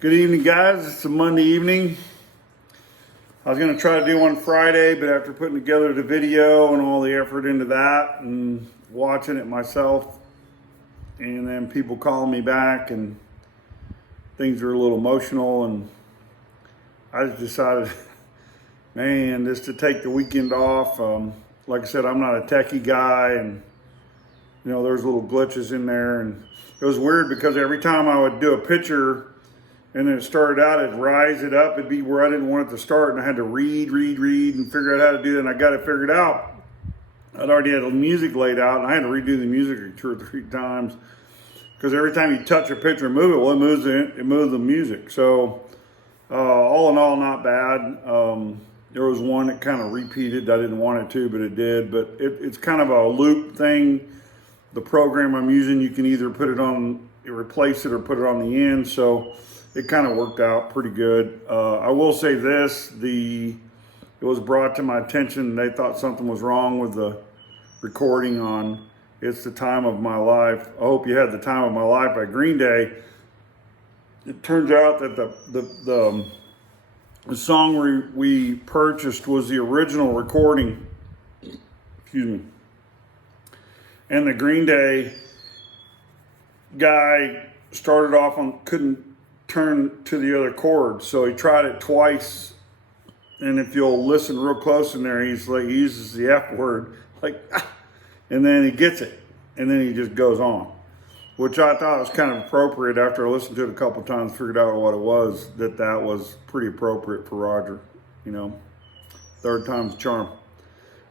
Good evening, guys. It's a Monday evening. I was going to try to do one Friday, but after putting together the video and all the effort into that and watching it myself, and then people calling me back and things were a little emotional, and I just decided, man, just to take the weekend off. Like I said, I'm not a techie guy, and there's little glitches in there, and it was weird because every time I would do a picture and then it started out, it'd rise it up, it'd be where I didn't want it to start, and I had to read and figure out how to do that, and I got it figured out. I'd already had the music laid out, and I had to redo the music 2 or 3 times because every time you touch a picture and move it, well, it moves the music. So all in all, not bad. There was one that kind of repeated. I didn't want it to, but it did. But it's kind of a loop thing. The program I'm using, you can either put it on, replace it, or put it on the end. So it kind of worked out pretty good. I will say this, it was brought to my attention, they thought something was wrong with the recording on It's the Time of My Life. I Hope You Had the Time of My Life by Green Day. It turns out that the song we purchased was the original recording. Excuse me. And the Green Day guy started off on, couldn't turn to the other chord, so he tried it twice, and if you'll listen real close in there, he uses the F word, and then he gets it, and then he just goes on, which I thought was kind of appropriate. After I listened to it a couple times, figured out what it was, that was pretty appropriate for Roger. Third time's a charm.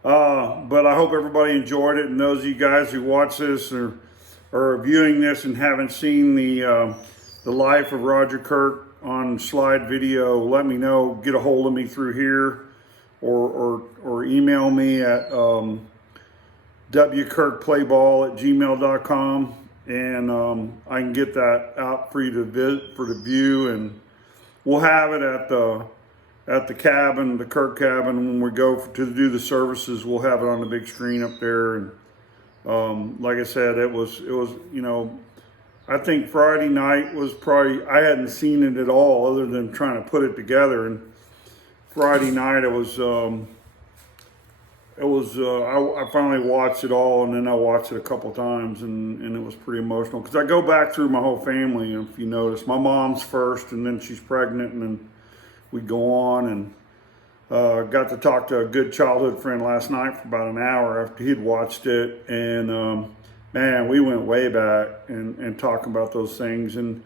But I hope everybody enjoyed it, and those of you guys who watch this or are viewing this and haven't seen the life of Roger Kirk on slide video, let me know. Get a hold of me through here, or email me at wkirkplayball@gmail.com, and I can get that out for you to view, and we'll have it at the cabin, the Kirk cabin. When we go to do the services, we'll have it on the big screen up there. And like I said, it was I think Friday night was probably, I hadn't seen it at all other than trying to put it together. And Friday night I finally watched it all, and then I watched it a couple times, and it was pretty emotional because I go back through my whole family. If you notice, my mom's first, and then she's pregnant, and then we go on. And got to talk to a good childhood friend last night for about an hour after he'd watched it, and man, we went way back and talking about those things, and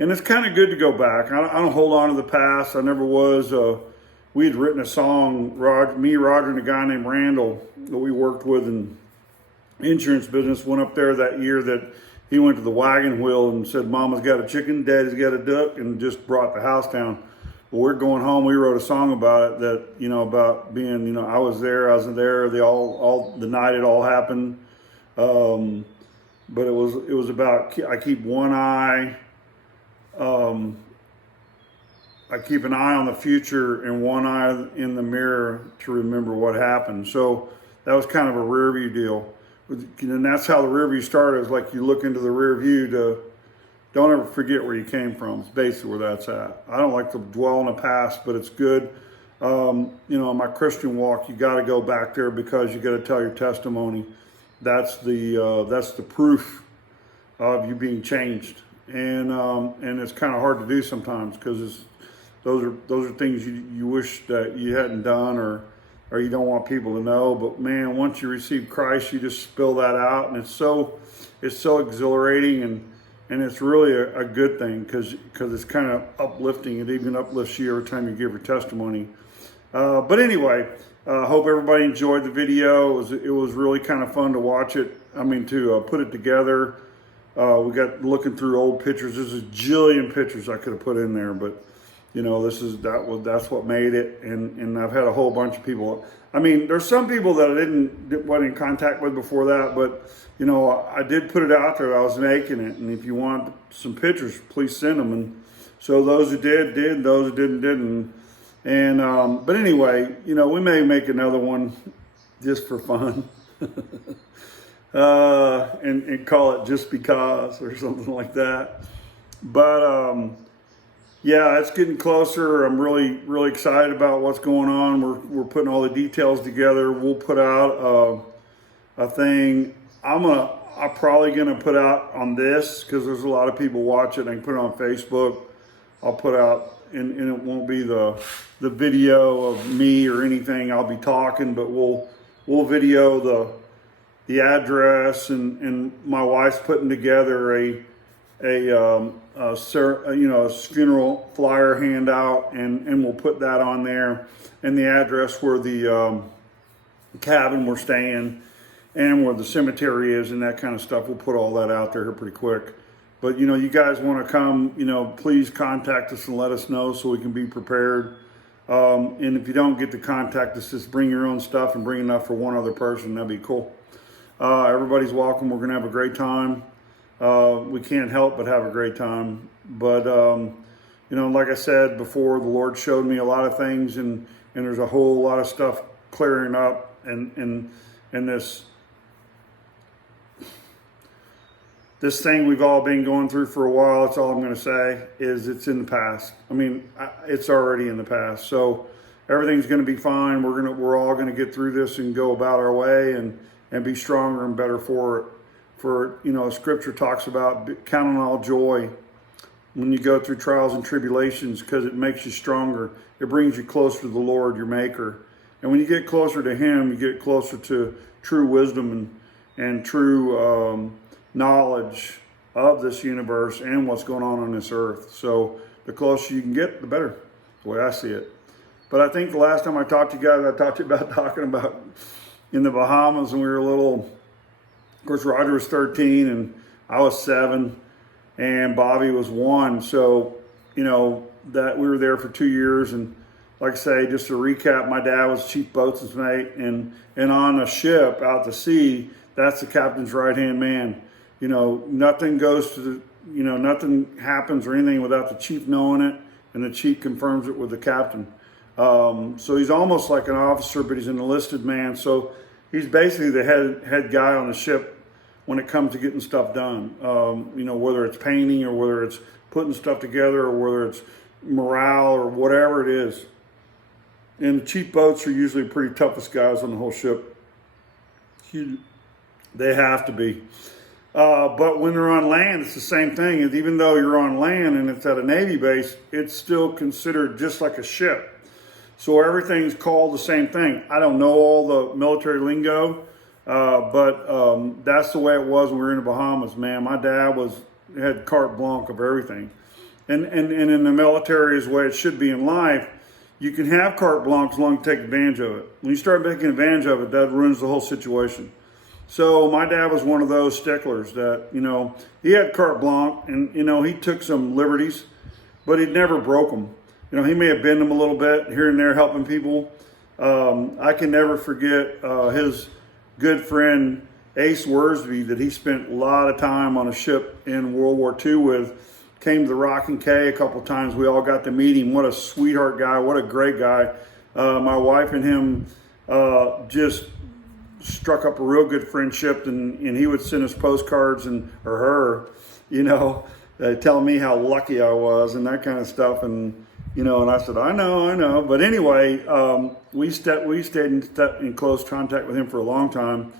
it's kind of good to go back. I don't hold on to the past. I never was. We had written a song, Roger, and a guy named Randall that we worked with in insurance business, went up there that year that he went to the wagon wheel and said, "Mama's got a chicken, Daddy's got a duck," and just brought the house down. Well, we're going home. We wrote a song about it that, about being, I wasn't there. The night it all happened. But it was about, I keep one eye, I keep an eye on the future and one eye in the mirror to remember what happened. So that was kind of a rear view deal. And that's how the rear view started. It's like you look into the rear view don't ever forget where you came from. It's basically where that's at. I don't like to dwell on the past, but it's good. In my Christian walk, you got to go back there because you got to tell your testimony. That's the proof of you being changed, and it's kind of hard to do sometimes because those are things you wish that you hadn't done, or you don't want people to know. But man, once you receive Christ, you just spill that out, and it's so exhilarating, and it's really a good thing because it's kind of uplifting. It even uplifts you every time you give your testimony. But anyway. Hope everybody enjoyed the video. It was really kind of fun to watch it. To put it together. We got looking through old pictures. There's a jillion pictures I could have put in there, but that's what made it. And I've had a whole bunch of people. There's some people that I wasn't in contact with before that, but I did put it out there. I was making it, and if you want some pictures, please send them. And so those who did. Those who didn't. And but anyway, we may make another one just for fun, and call it Just Because or something like that. But Yeah, it's getting closer. I'm really, really excited about what's going on. We're putting all the details together. We'll put out a thing. I'm probably gonna put out on this because there's a lot of people watching. I can put it on Facebook. I'll put out, and it won't be the video of me or anything. I'll be talking, but we'll video the address, and my wife's putting together a funeral flyer handout, and we'll put that on there, and the address where the cabin we're staying and where the cemetery is and that kind of stuff. We'll put all that out there pretty quick. But you guys want to come, please contact us and let us know so we can be prepared. And if you don't get to contact us, just bring your own stuff and bring enough for one other person. That'd be cool. Everybody's welcome. We're going to have a great time. We can't help but have a great time. But, like I said before, the Lord showed me a lot of things, and there's a whole lot of stuff clearing up, and this thing we've all been going through for a while, that's all I'm going to say, is it's in the past. I mean, it's already in the past. So everything's going to be fine. We're all going to get through this and go about our way and be stronger and better for it. For, Scripture talks about counting all joy when you go through trials and tribulations, because it makes you stronger. It brings you closer to the Lord, your Maker. And when you get closer to Him, you get closer to true wisdom and true knowledge of this universe and what's going on this earth. So the closer you can get, the better, the way I see it. But I think the last time I talked to you guys, I talked to you about talking about in the Bahamas when we were little. Of course, Roger was 13 and I was 7 and Bobby was 1. So, that we were there for 2 years. And like I say, just to recap, my dad was chief boatswain's mate, and on a ship out to sea, that's the captain's right-hand man. Nothing goes to nothing happens or anything without the chief knowing it, and the chief confirms it with the captain. So he's almost like an officer, but he's an enlisted man. So he's basically the head guy on the ship when it comes to getting stuff done. Whether it's painting or whether it's putting stuff together or whether it's morale or whatever it is. And the chief boats are usually the pretty toughest guys on the whole ship. They have to be. But when they're on land, it's the same thing. Even though you're on land and it's at a Navy base, it's still considered just like a ship. So everything's called the same thing. I don't know all the military lingo, but that's the way it was when we were in the Bahamas, man. My dad had carte blanche of everything. And in the military is the way it should be in life. You can have carte blanche as long as you take advantage of it. When you start taking advantage of it, that ruins the whole situation. So my dad was one of those sticklers that, he had carte blanche and, he took some liberties, but he never broke them. He may have bent them a little bit here and there helping people. I can never forget his good friend Ace Worsby that he spent a lot of time on a ship in World War II with. Came to the Rock and K a couple times. We all got to meet him. What a sweetheart guy. What a great guy. My wife and him just struck up a real good friendship, and he would send us postcards or her, telling me how lucky I was and that kind of stuff. And I said, I know. But anyway, we stayed in close contact with him for a long time.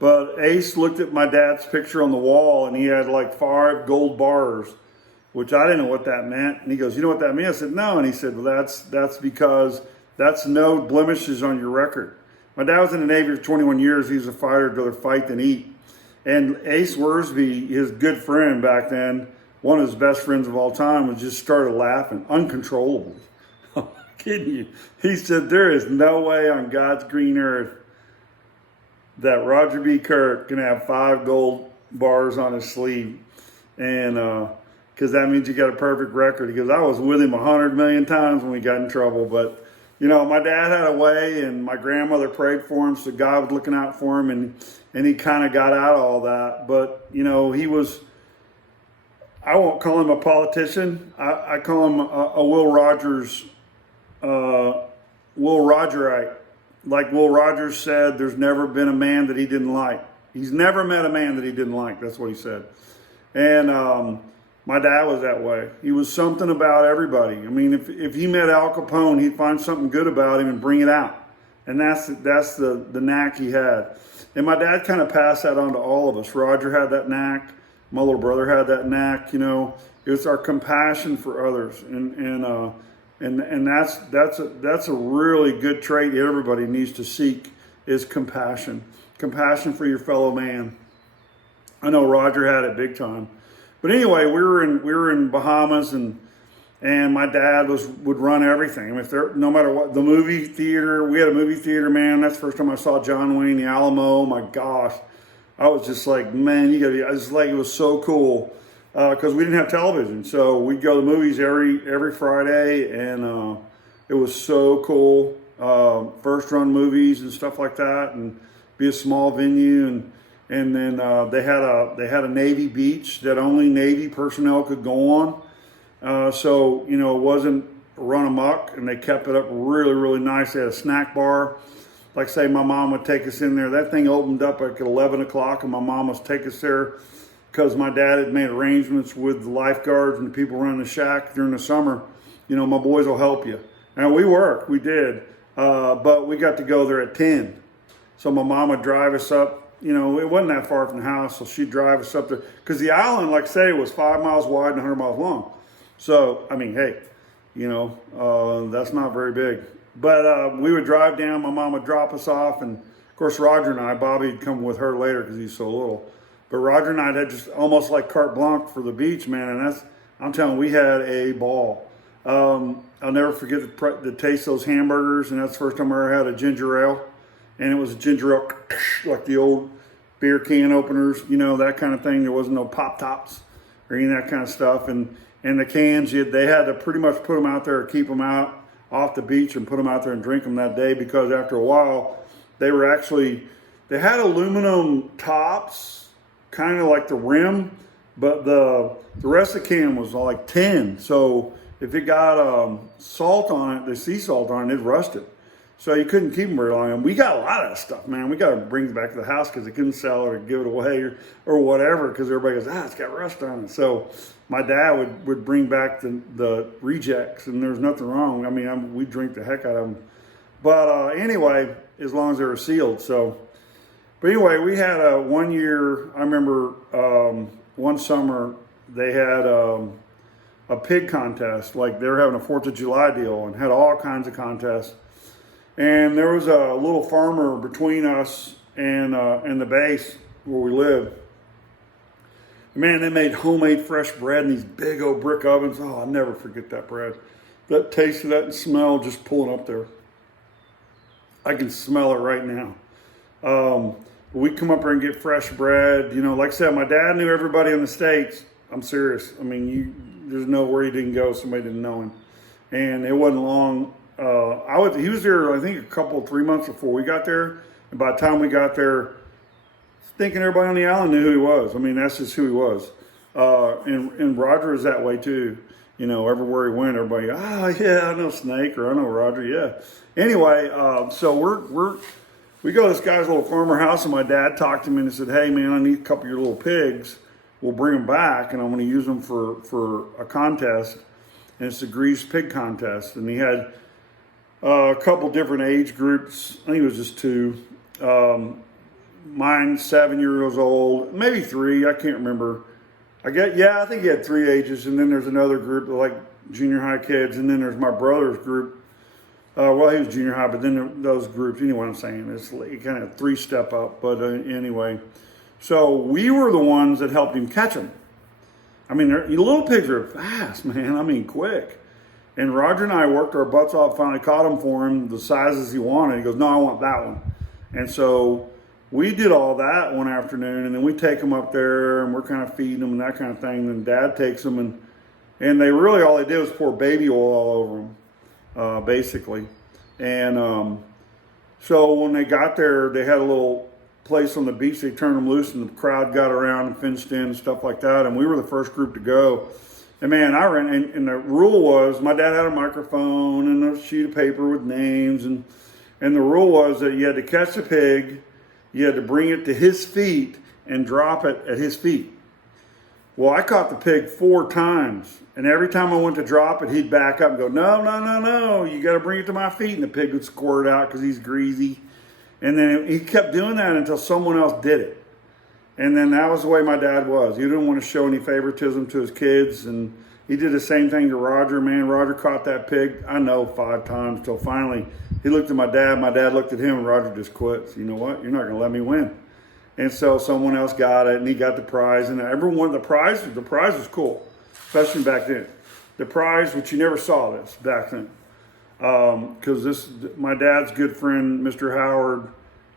But Ace looked at my dad's picture on the wall, and he had like 5 gold bars, which I didn't know what that meant. And he goes, you know what that means? I said, no. And he said, well, that's because that's no blemishes on your record. My dad was in the Navy for 21 years. He was a fighter, to rather fight than eat. And Ace Worsby, his good friend back then, one of his best friends of all time, was just started laughing uncontrollably. I'm kidding you. He said, there is no way on God's green earth that Roger B. Kirk can have 5 gold bars on his sleeve. And, because that means you got a perfect record. He goes, I was with him 100 million times when we got in trouble. But, my dad had a way, and my grandmother prayed for him, so God was looking out for him, and he kind of got out of all that. But, he was, I won't call him a politician. I call him a Will Rogers, Will Rogerite. Like Will Rogers said, there's never been a man that he didn't like. He's never met a man that he didn't like. That's what he said. And, My dad was that way. He was something about everybody. I mean, if he met Al Capone, he'd find something good about him and bring it out. And that's the knack he had. And my dad kind of passed that on to all of us. Roger had that knack. My little brother had that knack. You know, it's our compassion for others, and that's a really good trait everybody needs to seek is compassion. Compassion for your fellow man. I know Roger had it big time. But anyway, we were in Bahamas, and my dad would run everything. I mean, no matter what, the movie theater, we had a movie theater, man. That's the first time I saw John Wayne, the Alamo. My gosh, I was just like, man, I was like, it was so cool because we didn't have television, so we'd go to the movies every Friday, and it was so cool. First run movies and stuff like that, and be a small venue, and then they had a Navy beach that only Navy personnel could go on. So, you know, it wasn't run amok, and they kept it up really, really nice. They had a snack bar. Like say, my mom would take us in there. That thing opened up like at 11 o'clock, and my mom would take us there because my dad had made arrangements with the lifeguards and the people running the shack during the summer. You know, my boys will help you. And we did. But we got to go there at 10. So my mom would drive us up. You know, it wasn't that far from the house, so she'd drive us up there. Because the island, like I say, was 5 miles wide and 100 miles long. So, I mean, hey, you know, that's not very big. But we would drive down, my mom would drop us off, and of course Roger and I, Bobby'd come with her later because he's so little. But Roger and I had just almost like carte blanche for the beach, man, and I'm telling you, we had a ball. I'll never forget the taste of those hamburgers, and that's the first time I ever had a ginger ale. And it was a ginger ale, like the old beer can openers, you know, that kind of thing. There wasn't no pop tops or any of that kind of stuff. And the cans, they had to pretty much put them out there or keep them out off the beach and put them out there and drink them that day, because after a while, they had aluminum tops, kind of like the rim, but the rest of the can was like tin. So if it got salt on it, the sea salt on it, it rusted. So you couldn't keep them very long. And we got a lot of that stuff, man. We got to bring it back to the house because they couldn't sell it or give it away or whatever, because everybody goes, it's got rust on it. So my dad would bring back the rejects, and there's nothing wrong. I mean, we drink the heck out of them. But anyway, as long as they were sealed. So, but anyway, we had one year, I remember one summer, they had a pig contest. Like they were having a 4th of July deal and had all kinds of contests. And there was a little farmer between us and the base where we lived. Man, they made homemade fresh bread in these big old brick ovens. Oh, I'll never forget that bread. That taste of that and smell just pulling up there. I can smell it right now. We come up here and get fresh bread. You know, like I said, my dad knew everybody in the States. I'm serious. I mean, there's nowhere he didn't go, somebody didn't know him. And it wasn't long. He was there, I think, 3 months before we got there. And by the time we got there, thinking everybody on the island knew who he was. I mean, that's just who he was. And Roger is that way too. You know, everywhere he went, everybody, yeah, I know Snake, or I know Roger, yeah. Anyway, so we go to this guy's little farmer house, and my dad talked to me and he said, hey man, I need a couple of your little pigs. We'll bring them back, and I'm going to use them for a contest. And it's the greased pig contest. And he had a couple different age groups. I think it was just 2. Mine 7 years old, maybe 3. I can't remember. I think he had 3 ages, and then there's another group like junior high kids, and then there's my brother's group. Well, he was junior high, but then those groups. You know what I'm saying? It's like kind of 3-step up. But anyway, so we were the ones that helped him catch them. I mean, little pigs are fast, man. I mean, quick. And Roger and I worked our butts off, finally caught him for him, the sizes he wanted. He goes, no, I want that one. And so we did all that one afternoon, and then we take them up there, and we're kind of feeding them and that kind of thing. And Dad takes them, and they really, all they did was pour baby oil all over them, basically. And so when they got there, they had a little place on the beach. They turned them loose, and the crowd got around and fenced in and stuff like that. And we were the first group to go. And man, I ran, and the rule was, my dad had a microphone and a sheet of paper with names, and the rule was that you had to catch the pig, you had to bring it to his feet and drop it at his feet. Well, I caught the pig 4 times, and every time I went to drop it, he'd back up and go, no, no, no, no, you got to bring it to my feet. And the pig would squirt out because he's greasy. And then he kept doing that until someone else did it. And then that was the way my dad was. He didn't want to show any favoritism to his kids. And he did the same thing to Roger, man. Roger caught that pig, I know, 5 times, till finally he looked at my dad. My dad looked at him, and Roger just quit. So, you know what? You're not going to let me win. And so someone else got it, and he got the prize. And everyone, the prize was cool, especially back then. The prize, which you never saw this back then. Because my dad's good friend, Mr. Howard,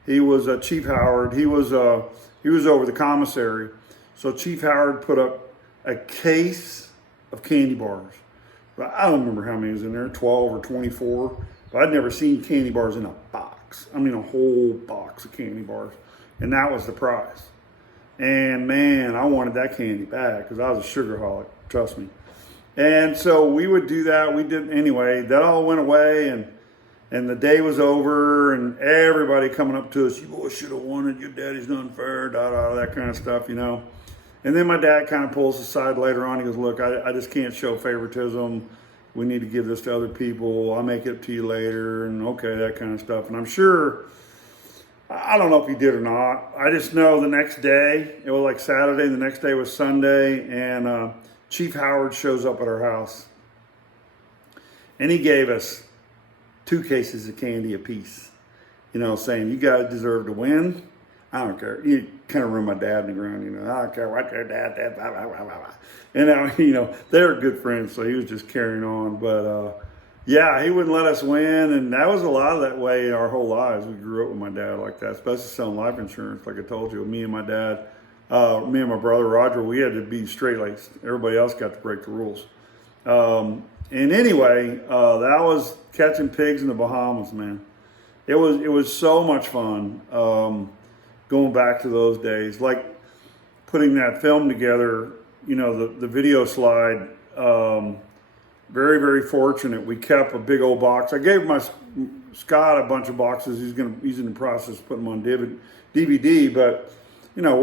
he was Chief Howard. He was over the commissary. So Chief Howard put up a case of candy bars. I don't remember how many was in there, 12 or 24. But I'd never seen candy bars in a box. I mean, a whole box of candy bars. And that was the prize. And man, I wanted that candy back because I was a sugarholic, trust me. And so we would do that. We did anyway. That all went away, and the day was over, and everybody coming up to us, you boys should have won it. Your daddy's unfair, that kind of stuff, you know. And then my dad kind of pulls aside later on. He goes, look, I just can't show favoritism. We need to give this to other people. I'll make it to you later, and okay, that kind of stuff. And I'm sure, I don't know if he did or not. I just know the next day, it was like Saturday, the next day was Sunday, and Chief Howard shows up at our house. And he gave us 2 cases of candy apiece, you know, saying, you guys deserve to win. I don't care. You kind of run my dad in the ground, you know, I don't care what your dad did, blah, blah, blah, blah. And now, you know, they were good friends, so he was just carrying on. But yeah, he wouldn't let us win, and that was a lot of that way our whole lives. We grew up with my dad like that, especially selling life insurance, like I told you. Me and my dad, me and my brother Roger, we had to be straight laced. Everybody else got to break the rules. And anyway, that was catching pigs in the Bahamas, man. It was so much fun going back to those days, like putting that film together. You know, the video slide. Very, very fortunate. We kept a big old box. I gave Scott a bunch of boxes. He's in the process of putting them on DVD. But you know,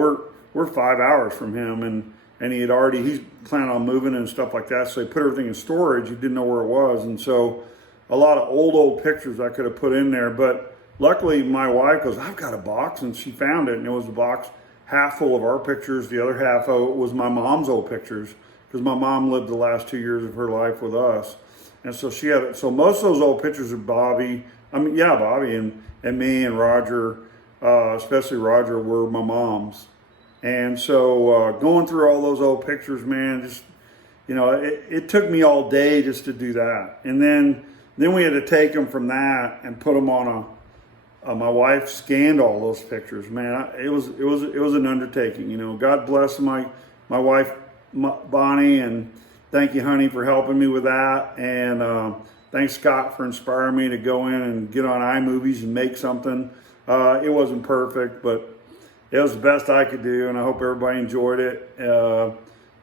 we're 5 hours from him, and he's planning on moving and stuff like that. So he put everything in storage. He didn't know where it was, and so a lot of old pictures I could have put in there. But luckily, my wife goes, I've got a box, and she found it, and it was a box half full of our pictures. The other half was my mom's old pictures, because my mom lived the last 2 years of her life with us. And so she had it. So most of those old pictures of Bobby and me and Roger, especially Roger, were my mom's. And so going through all those old pictures, man, just, you know, it took me all day just to do that. And then we had to take them from that and put them on my wife scanned all those pictures, man. It was an undertaking, you know. God bless my wife, Bonnie, and thank you, honey, for helping me with that. And thanks, Scott, for inspiring me to go in and get on iMovies and make something. It wasn't perfect, but it was the best I could do, and I hope everybody enjoyed it.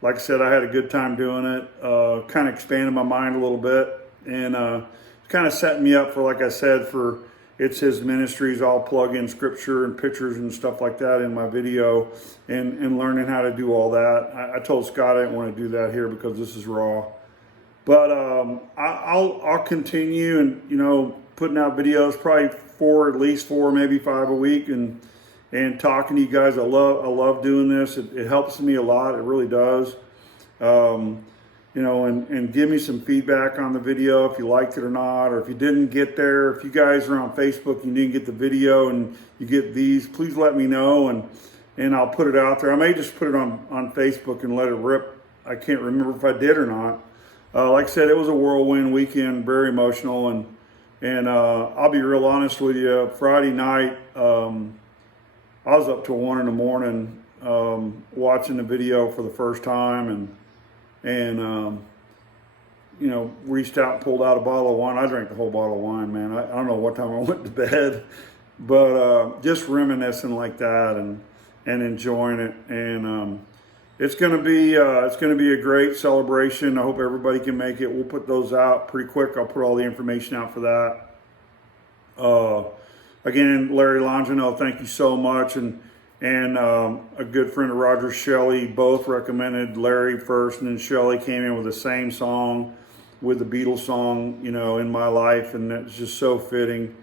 Like I said, I had a good time doing it. Kind of expanded my mind a little bit, and kind of setting me up for, like I said, for It's His Ministries. I'll plug in scripture and pictures and stuff like that in my video, and learning how to do all that. I told Scott I didn't want to do that here because this is raw. But I'll continue, and you know, putting out videos, probably at least four, maybe 5 a week, and talking to you guys. I love doing this. It helps me a lot. It really does. You know, and give me some feedback on the video if you liked it or not, or if you didn't get there. If you guys are on Facebook and you didn't get the video and you get these, please let me know, and I'll put it out there. I may just put it on Facebook and let it rip. I can't remember if I did or not. Like I said, it was a whirlwind weekend, very emotional, and I'll be real honest with you. Friday night, I was up till 1 in the morning watching the video for the first time, and you know, reached out and pulled out a bottle of wine. I drank the whole bottle of wine, man. I don't know what time I went to bed, but just reminiscing like that and enjoying it. And it's gonna be a great celebration. I hope everybody can make it. We'll put those out pretty quick. I'll put all the information out for that. Again, Larry Longino, thank you so much. And and a good friend of Roger, Shelley, both recommended Larry first, and then Shelley came in with the same song, with the Beatles song, you know, In My Life, and it's just so fitting.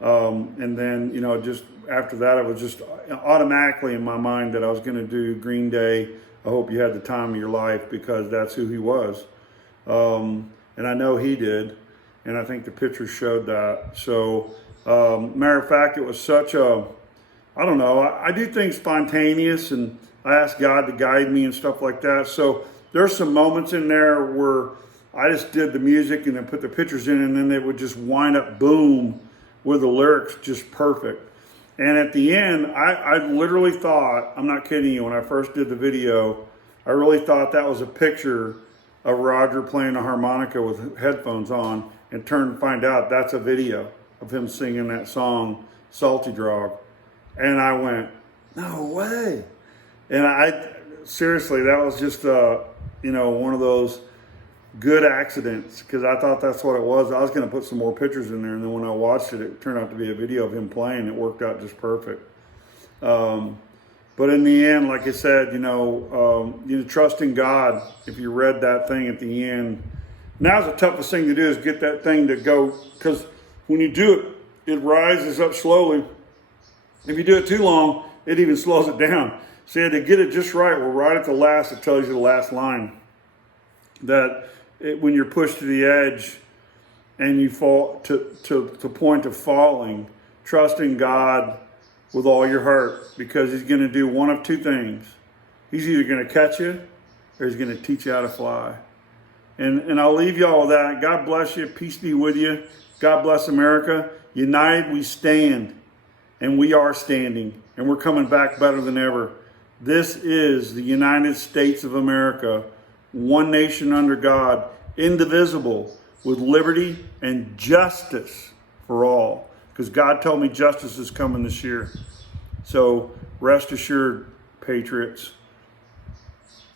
And then, you know, just after that, it was just automatically in my mind that I was going to do Green Day, I Hope You Had the Time of Your Life, because that's who he was. And I know he did, and I think the pictures showed that. So, matter of fact, it was such a, I don't know, I do things spontaneous, and I ask God to guide me and stuff like that. So there's some moments in there where I just did the music and then put the pictures in, and then it would just wind up boom with the lyrics just perfect. And at the end, I literally thought, I'm not kidding you, when I first did the video, I really thought that was a picture of Roger playing a harmonica with headphones on, and turned to find out that's a video of him singing that song, Salty Dog. And I went, no way. And I, seriously, that was just, you know, one of those good accidents, because I thought that's what it was. I was going to put some more pictures in there, and then when I watched it, it turned out to be a video of him playing. It worked out just perfect. But in the end, like I said, you know, trust in God. If you read that thing at the end, now's the toughest thing to do, is get that thing to go, because when you do it, it rises up slowly. If you do it too long, it even slows it down. So you had to get it just right. Well, right at the last, it tells you the last line. That when you're pushed to the edge and you fall to the point of falling, trust in God with all your heart, because he's going to do one of two things. He's either going to catch you, or he's going to teach you how to fly. And I'll leave y'all with that. God bless you. Peace be with you. God bless America. United we stand, and we are standing, and we're coming back better than ever. This is the United States of America, one nation under God, indivisible, with liberty and justice for all. Because God told me justice is coming this year. So rest assured, patriots.